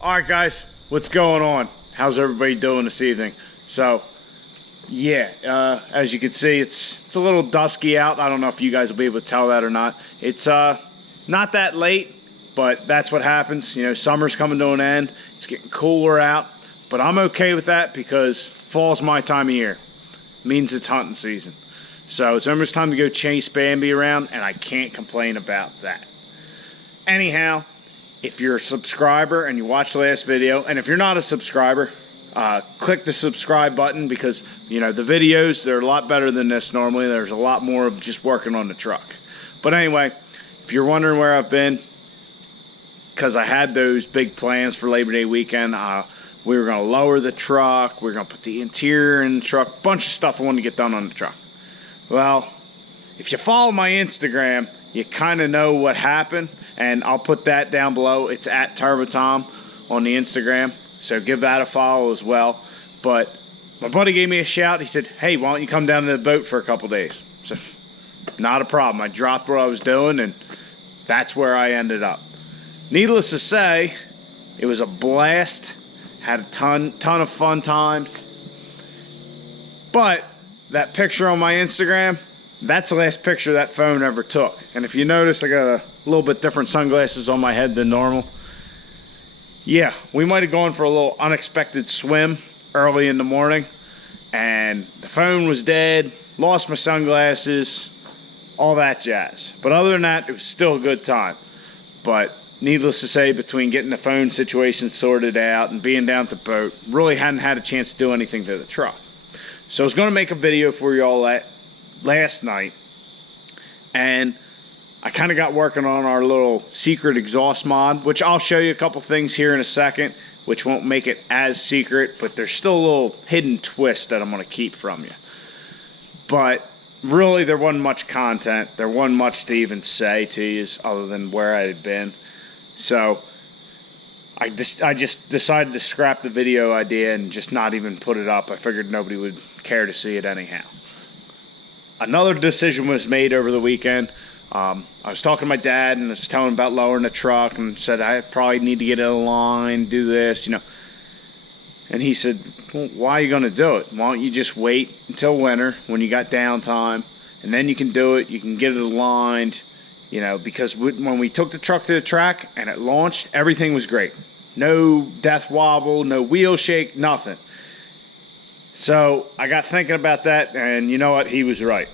Alright guys, what's going on? How's everybody doing this evening? So, yeah, as you can see, it's a little dusky out. I don't know if you guys will be able to tell that or not. It's not that late, but that's what happens. You know, summer's coming to an end. It's getting cooler out, but I'm okay with that because fall's my time of year. It means it's hunting season. So it's almost time to go chase Bambi around, and I can't complain about that. Anyhow, if you're a subscriber and you watched the last video, and if you're not a subscriber, click the subscribe button because, you know, the videos, they're a lot better than this normally. There's a lot more of just working on the truck. But anyway, if you're wondering where I've been, because I had those big plans for Labor Day weekend, we were going to lower the truck, we were going to put the interior in the truck, bunch of stuff I wanted to get done on the truck. Well, if you follow my Instagram, you kind of know what happened. And I'll put that down below. It's at Turba on the Instagram. So give that a follow as well. But my buddy gave me a shout. He said, hey, why don't you come down to the boat for a couple days? So not a problem. I dropped what I was doing, and that's where I ended up. Needless to say, it was a blast. Had a ton of fun times. But that picture on my Instagram, that's the last picture that phone ever took. And if you notice, I got a little bit different sunglasses on my head than normal. Yeah, we might have gone for a little unexpected swim early in the morning, and the phone was dead, lost my sunglasses, all that jazz. But other than that, it was still a good time. But needless to say, between getting the phone situation sorted out and being down at the boat, really hadn't had a chance to do anything to the truck. So I was going to make a video for you all last night, and I kind of got working on our little secret exhaust mod, which I'll show you a couple things here in a second, which won't make it as secret, but there's still a little hidden twist that I'm going to keep from you. But really, there wasn't much content. There wasn't much to even say to you other than where I had been. So I just decided to scrap the video idea and just not even put it up. I figured nobody would care to see it anyhow. Another decision was made over the weekend. I was talking to my dad and I was telling him about lowering the truck and said I probably need to get it aligned, do this, you know. And he said, well, why are you going to do it? Why don't you just wait until winter when you got downtime, and then you can do it, you can get it aligned, you know, because when we took the truck to the track and it launched, everything was great. No death wobble, no wheel shake, nothing. So I got thinking about that, and you know what? He was right.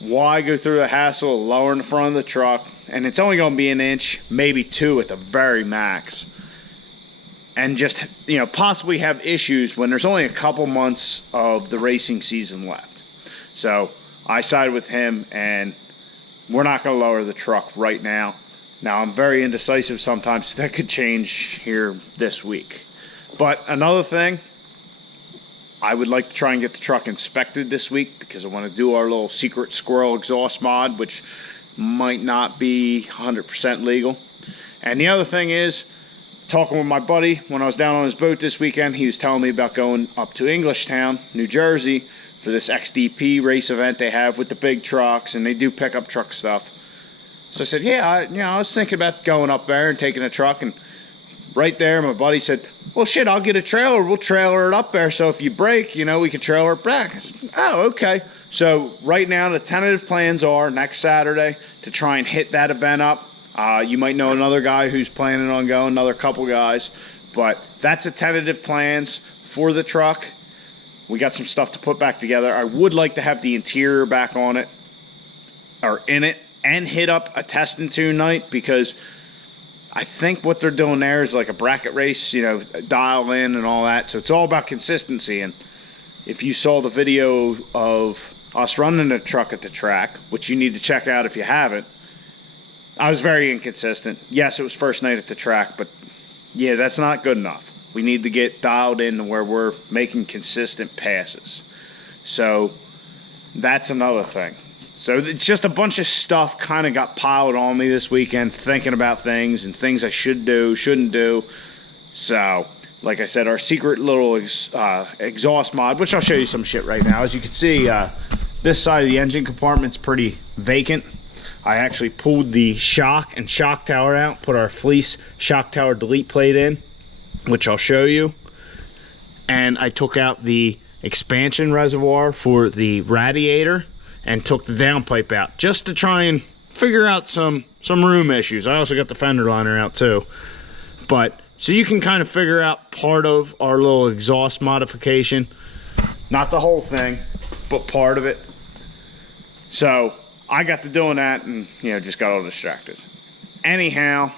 Why go through the hassle of lowering the front of the truck? And it's only going to be an inch, maybe two at the very max. And just, you know, possibly have issues when there's only a couple months of the racing season left. So I sided with him, and we're not going to lower the truck right now. Now, I'm very indecisive sometimes. So that could change here this week. But another thing, I would like to try and get the truck inspected this week because I want to do our little secret squirrel exhaust mod, which might not be 100% legal. And the other thing is, talking with my buddy, when I was down on his boat this weekend, he was telling me about going up to Englishtown, New Jersey, for this XDP race event they have with the big trucks, and they do pickup truck stuff. So I said, yeah, I was thinking about going up there and taking a truck, and right there, my buddy said, well, shit, I'll get a trailer. We'll trailer it up there, so if you break, you know, we can trailer it back. I said, oh, okay. So right now, the tentative plans are next Saturday to try and hit that event up. You might know another guy who's planning on going, another couple guys. But that's the tentative plans for the truck. We got some stuff to put back together. I would like to have the interior back on it, or in it, and hit up a test and tune night, because I think what they're doing there is like a bracket race, you know, dial in and all that. So it's all about consistency. And if you saw the video of us running the truck at the track, which you need to check out if you haven't, I was very inconsistent. Yes, it was first night at the track, but yeah, that's not good enough. We need to get dialed in to where we're making consistent passes. So that's another thing. So it's just a bunch of stuff kind of got piled on me this weekend, thinking about things and things I should do, shouldn't do. So like I said, our secret little exhaust mod, which I'll show you some shit right now. As you can see, this side of the engine compartment's pretty vacant. I actually pulled the shock and shock tower out, put our fleece shock tower delete plate in, which I'll show you. And I took out the expansion reservoir for the radiator and took the downpipe out just to try and figure out some room issues. I also got the fender liner out too. But so you can kind of figure out part of our little exhaust modification. Not the whole thing, but part of it. So I got to doing that and, you know, just got all distracted. Anyhow,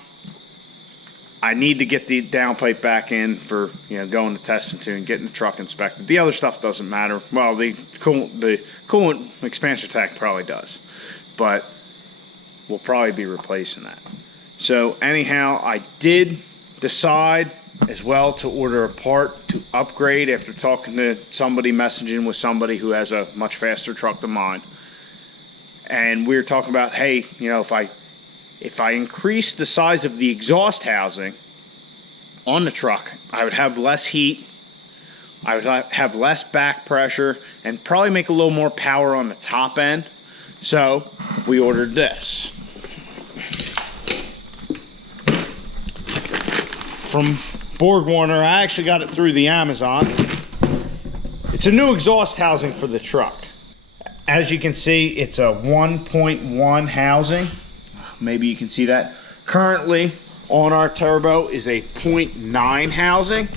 I need to get the downpipe back in for, you know, going to test and tune, getting the truck inspected. The other stuff doesn't matter. Well, the coolant expansion tank probably does, but we'll probably be replacing that. So anyhow, I did decide as well to order a part to upgrade after talking to somebody, messaging with somebody who has a much faster truck than mine. And we were talking about, hey, you know, if I increase the size of the exhaust housing on the truck, I would have less heat, I would have less back pressure, and probably make a little more power on the top end. So we ordered this from BorgWarner. I actually got it through the Amazon. It's a new exhaust housing for the truck. As you can see, it's a 1.1 housing. Maybe you can see that. Currently on our turbo is a 0.9 housing.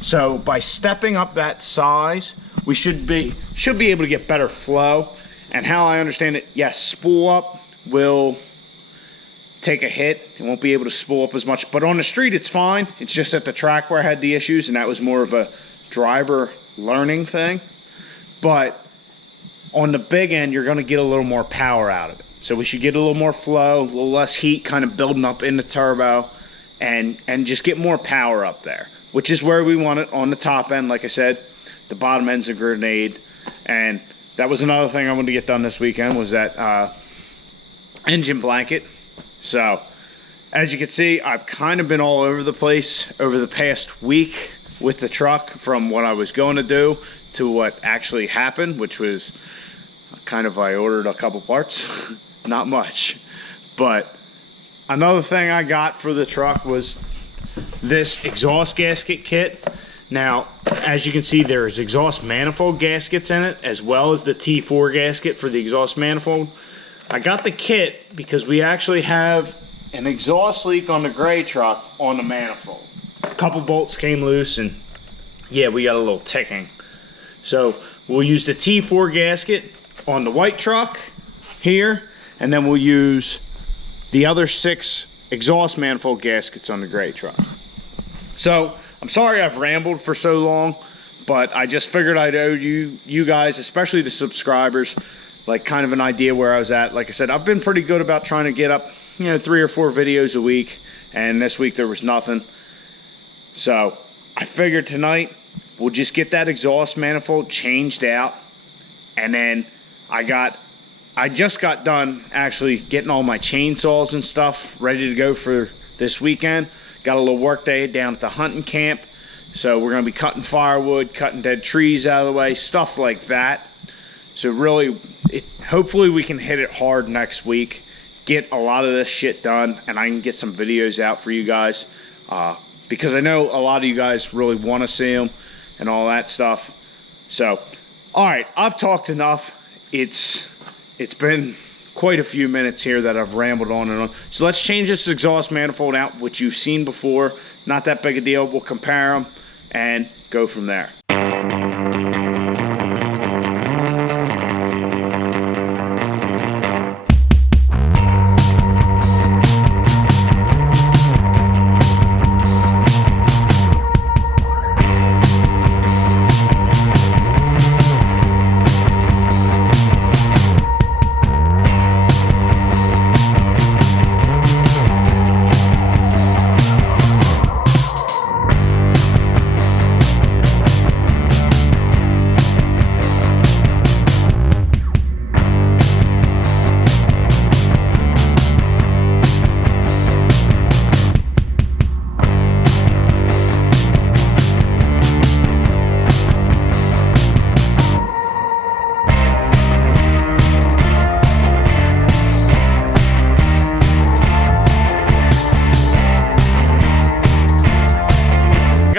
So by stepping up that size, we should be able to get better flow. And how I understand it, yes, spool up will take a hit. It won't be able to spool up as much. But on the street, it's fine. It's just at the track where I had the issues, and that was more of a driver learning thing. But on the big end, you're going to get a little more power out of it. So we should get a little more flow, a little less heat kind of building up in the turbo, and just get more power up there, which is where we want it on the top end. Like I said, the bottom end's a grenade. And that was another thing I wanted to get done this weekend, was that engine blanket. So as you can see, I've kind of been all over the place over the past week with the truck, from what I was going to do to what actually happened, which was kind of, I ordered a couple parts. Not much. But another thing I got for the truck was this exhaust gasket kit. Now, as you can see, there's exhaust manifold gaskets in it, as well as the T4 gasket for the exhaust manifold. I got the kit because we actually have an exhaust leak on the gray truck on the manifold. A couple bolts came loose, and yeah, we got a little ticking. So we'll use the T4 gasket on the white truck here, and then we'll use the other 6 exhaust manifold gaskets on the gray truck. So I'm sorry I've rambled for so long, but I just figured I'd owe you guys, especially the subscribers, like kind of an idea where I was at. Like I said, I've been pretty good about trying to get up, you know, 3 or 4 videos a week, and this week there was nothing. So I figured tonight we'll just get that exhaust manifold changed out, and then I just got done actually getting all my chainsaws and stuff ready to go for this weekend. Got a little work day down at the hunting camp. So we're going to be cutting firewood, cutting dead trees out of the way, stuff like that. So really, hopefully we can hit it hard next week, get a lot of this shit done, and I can get some videos out for you guys. Because I know a lot of you guys really want to see them and all that stuff. So, all right, I've talked enough. It's been quite a few minutes here that I've rambled on and on. So let's change this exhaust manifold out, which you've seen before. Not that big a deal. We'll compare them and go from there.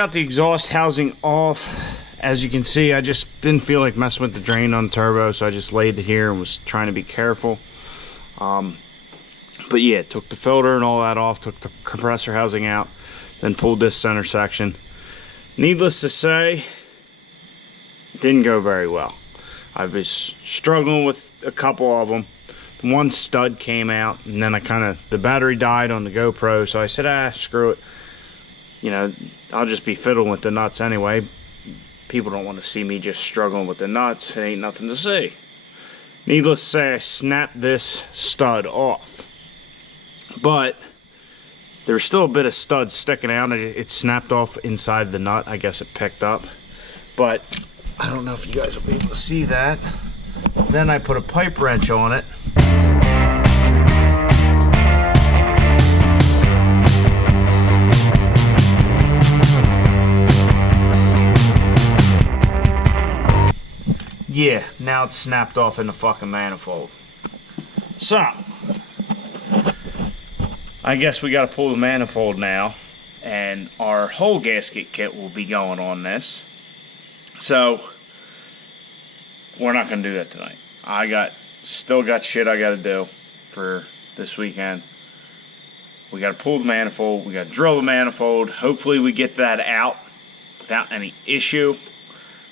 got the exhaust housing off. As you can see, I just didn't feel like messing with the drain on the turbo, so I just laid it here and was trying to be careful. But yeah, took the filter and all that off, took the compressor housing out, then pulled this center section. Needless to say, it didn't go very well. I was struggling with a couple of them. One stud came out, and then the battery died on the GoPro, so I said, screw it. You know, I'll just be fiddling with the nuts anyway. People don't want to see me just struggling with the nuts. It ain't nothing to see. Needless to say, I snapped this stud off. But there's still a bit of stud sticking out. It snapped off inside the nut. I guess it picked up. But I don't know if you guys will be able to see that. Then I put a pipe wrench on it. Yeah, now it's snapped off in the fucking manifold. So, I guess we gotta pull the manifold now, and our whole gasket kit will be going on this. So, we're not gonna do that tonight. Still got shit I gotta do for this weekend. We gotta pull the manifold, we gotta drill the manifold. Hopefully we get that out without any issue,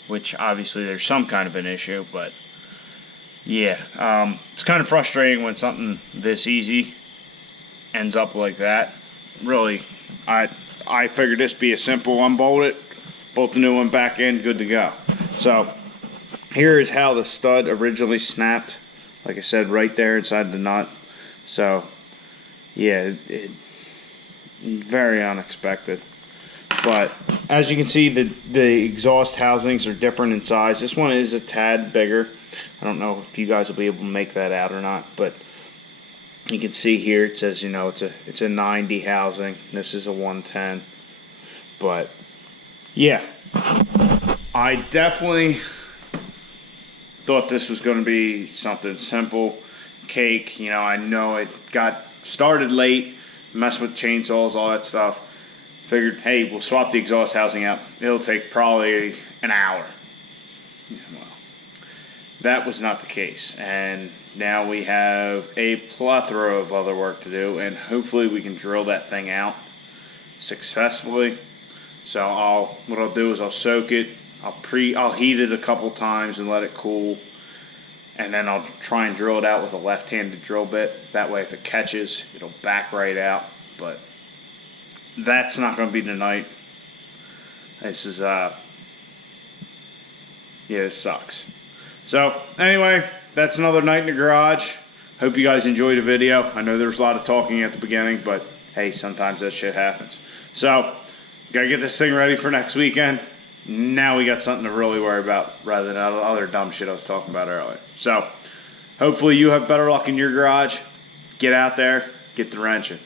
which obviously there's some kind of an issue, but yeah, it's kind of frustrating when something this easy ends up like that. Really, I figured this be a simple unbolt it, bolt the new one back in, good to go. So here is how the stud originally snapped. Like I said, right there inside the nut. So yeah, very unexpected. But as you can see, the exhaust housings are different in size. This one is a tad bigger. I don't know if you guys will be able to make that out or not, but you can see here it says, you know, it's a 90 housing. This is a 110. But yeah, I definitely thought this was going to be something simple, cake. You know it got started late, messed with chainsaws, all that stuff. Figured, hey, we'll swap the exhaust housing out. It'll take probably an hour. Well, that was not the case. And now we have a plethora of other work to do, and hopefully we can drill that thing out successfully. So what I'll do is I'll soak it. I'll heat it a couple times and let it cool. And then I'll try and drill it out with a left-handed drill bit. That way if it catches, it'll back right out. But that's not going to be tonight. This is, yeah, this sucks. So, anyway, that's another night in the garage. Hope you guys enjoyed the video. I know there was a lot of talking at the beginning, but hey, sometimes that shit happens. So, gotta get this thing ready for next weekend. Now we got something to really worry about rather than other dumb shit I was talking about earlier. So, hopefully you have better luck in your garage. Get out there, get the wrenching.